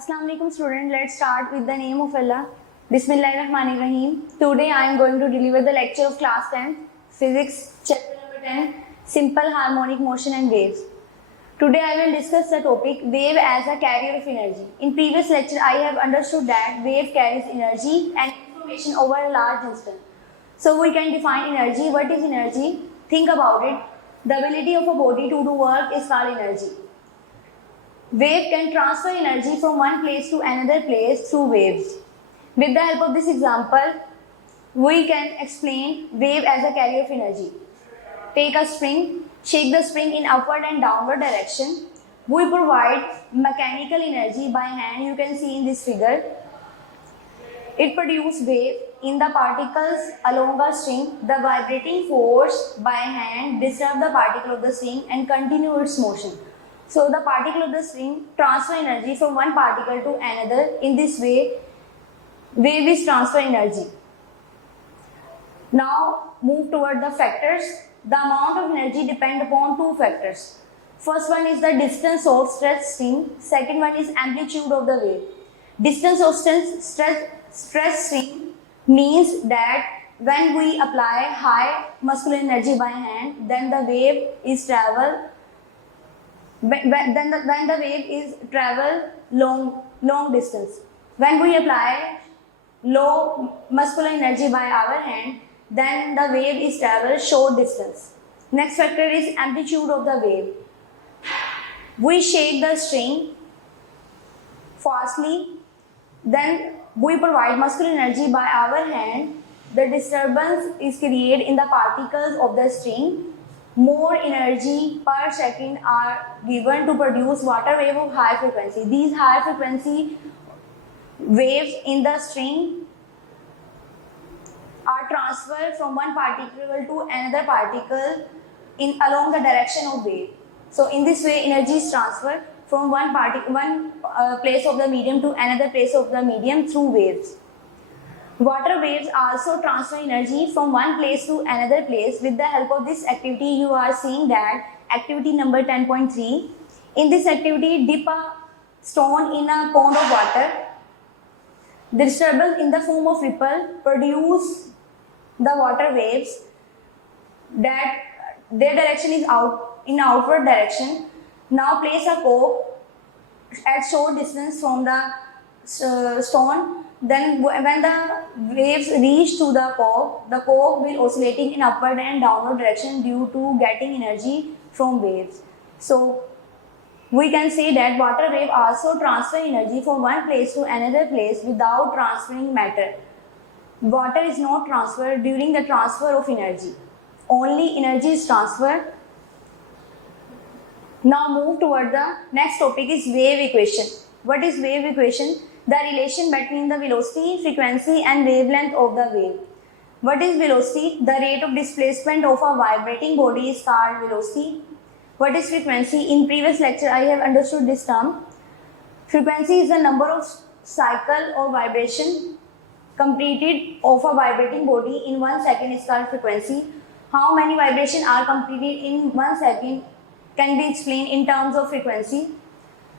Assalamu alaikum student. Let's start with the name of Allah. Bismillahirrahmanirrahim. Today I am going to deliver the lecture of class 10 physics chapter number 10 simple harmonic motion and waves. Today I will discuss the topic wave as a carrier of energy. In previous lecture I have understood that wave carries energy and information over a large distance. So we can define energy. What is energy? Think about it. The ability of a body to do work is called energy. Wave can transfer energy from one place to another place through waves. With the help of this example, we can explain wave as a carrier of energy. Take a spring, shake the spring in upward and downward direction. We provide mechanical energy by hand, you can see in this figure. It produces wave in the particles along a string. The vibrating force by hand disturbs the particle of the string and continue its motion. So the particle of the string transfer energy from one particle to another. In this way, wave is transfer energy. Now move toward the factors. The amount of energy depends upon two factors. First one is the distance of stretched string. Second one is amplitude of the wave. Distance of stretched string means that when we apply high muscular energy by hand, then the wave is travel long distance. When we apply low muscular energy by our hand, then the wave is travel short distance. Next factor is amplitude of the wave. We shake the string fastly, then we provide muscular energy by our hand. The disturbance is created in the particles of the string. More energy per second are given to produce water wave of high frequency. These high frequency waves in the string are transferred from one particle to another particle along the direction of wave. So in this way, energy is transferred from one place of the medium to another place of the medium through waves. Water waves also transfer energy from one place to another place. With the help of this activity, you are seeing that activity number 10.3. In this activity, dip a stone in a pond of water. The disturbance in the form of ripple produce the water waves that their direction is in outward direction. Now place a cork at short distance from the stone. Then when the waves reach to the cork will oscillating in upward and downward direction due to getting energy from waves. So we can say that water wave also transfer energy from one place to another place without transferring matter. Water is not transferred during the transfer of energy. Only energy is transferred. Now move toward the next topic is wave equation. What is wave equation? The relation between the velocity, frequency and wavelength of the wave. What is velocity? The rate of displacement of a vibrating body is called velocity. What is frequency? In previous lecture I have understood this term. Frequency is the number of cycle or vibration completed of a vibrating body in 1 second is called frequency. How many vibrations are completed in 1 second can be explained in terms of frequency.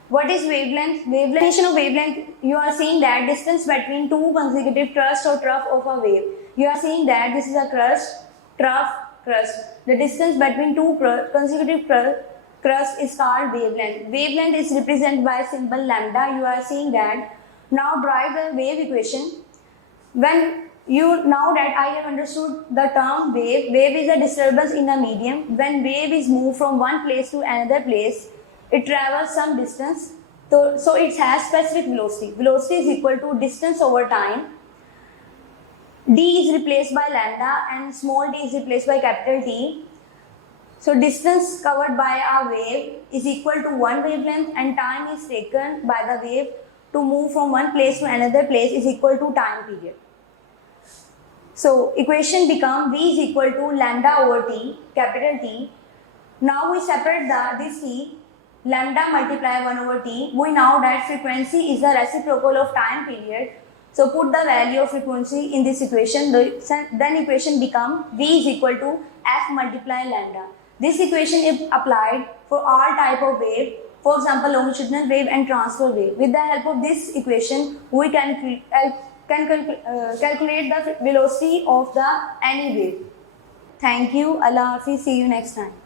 What is wavelength? Definition of wavelength, you are seeing that distance between two consecutive crust or trough of a wave. You are seeing that this is a crust, trough, crust. The distance between two consecutive crust is called wavelength. Wavelength is represented by symbol lambda. You are seeing that. Now derive the wave equation. Now that I have understood the term wave is a disturbance in a medium. When wave is moved from one place to another place, it travels some distance, so it has specific velocity. Velocity is equal to distance over time. D is replaced by lambda and small d is replaced by capital T. So distance covered by a wave is equal to one wavelength and time is taken by the wave to move from one place to another place is equal to time period. So equation become V is equal to lambda over T, capital T. Now we separate this T. Lambda multiply 1 over T. We know that frequency is the reciprocal of time period. So put the value of frequency in this equation. Then equation become V is equal to F multiply lambda. This equation is applied for all type of wave For example, longitudinal wave and transfer wave. With the help of this equation, we can calculate the velocity of the any wave. Thank you. Allah Hafiz. See you next time.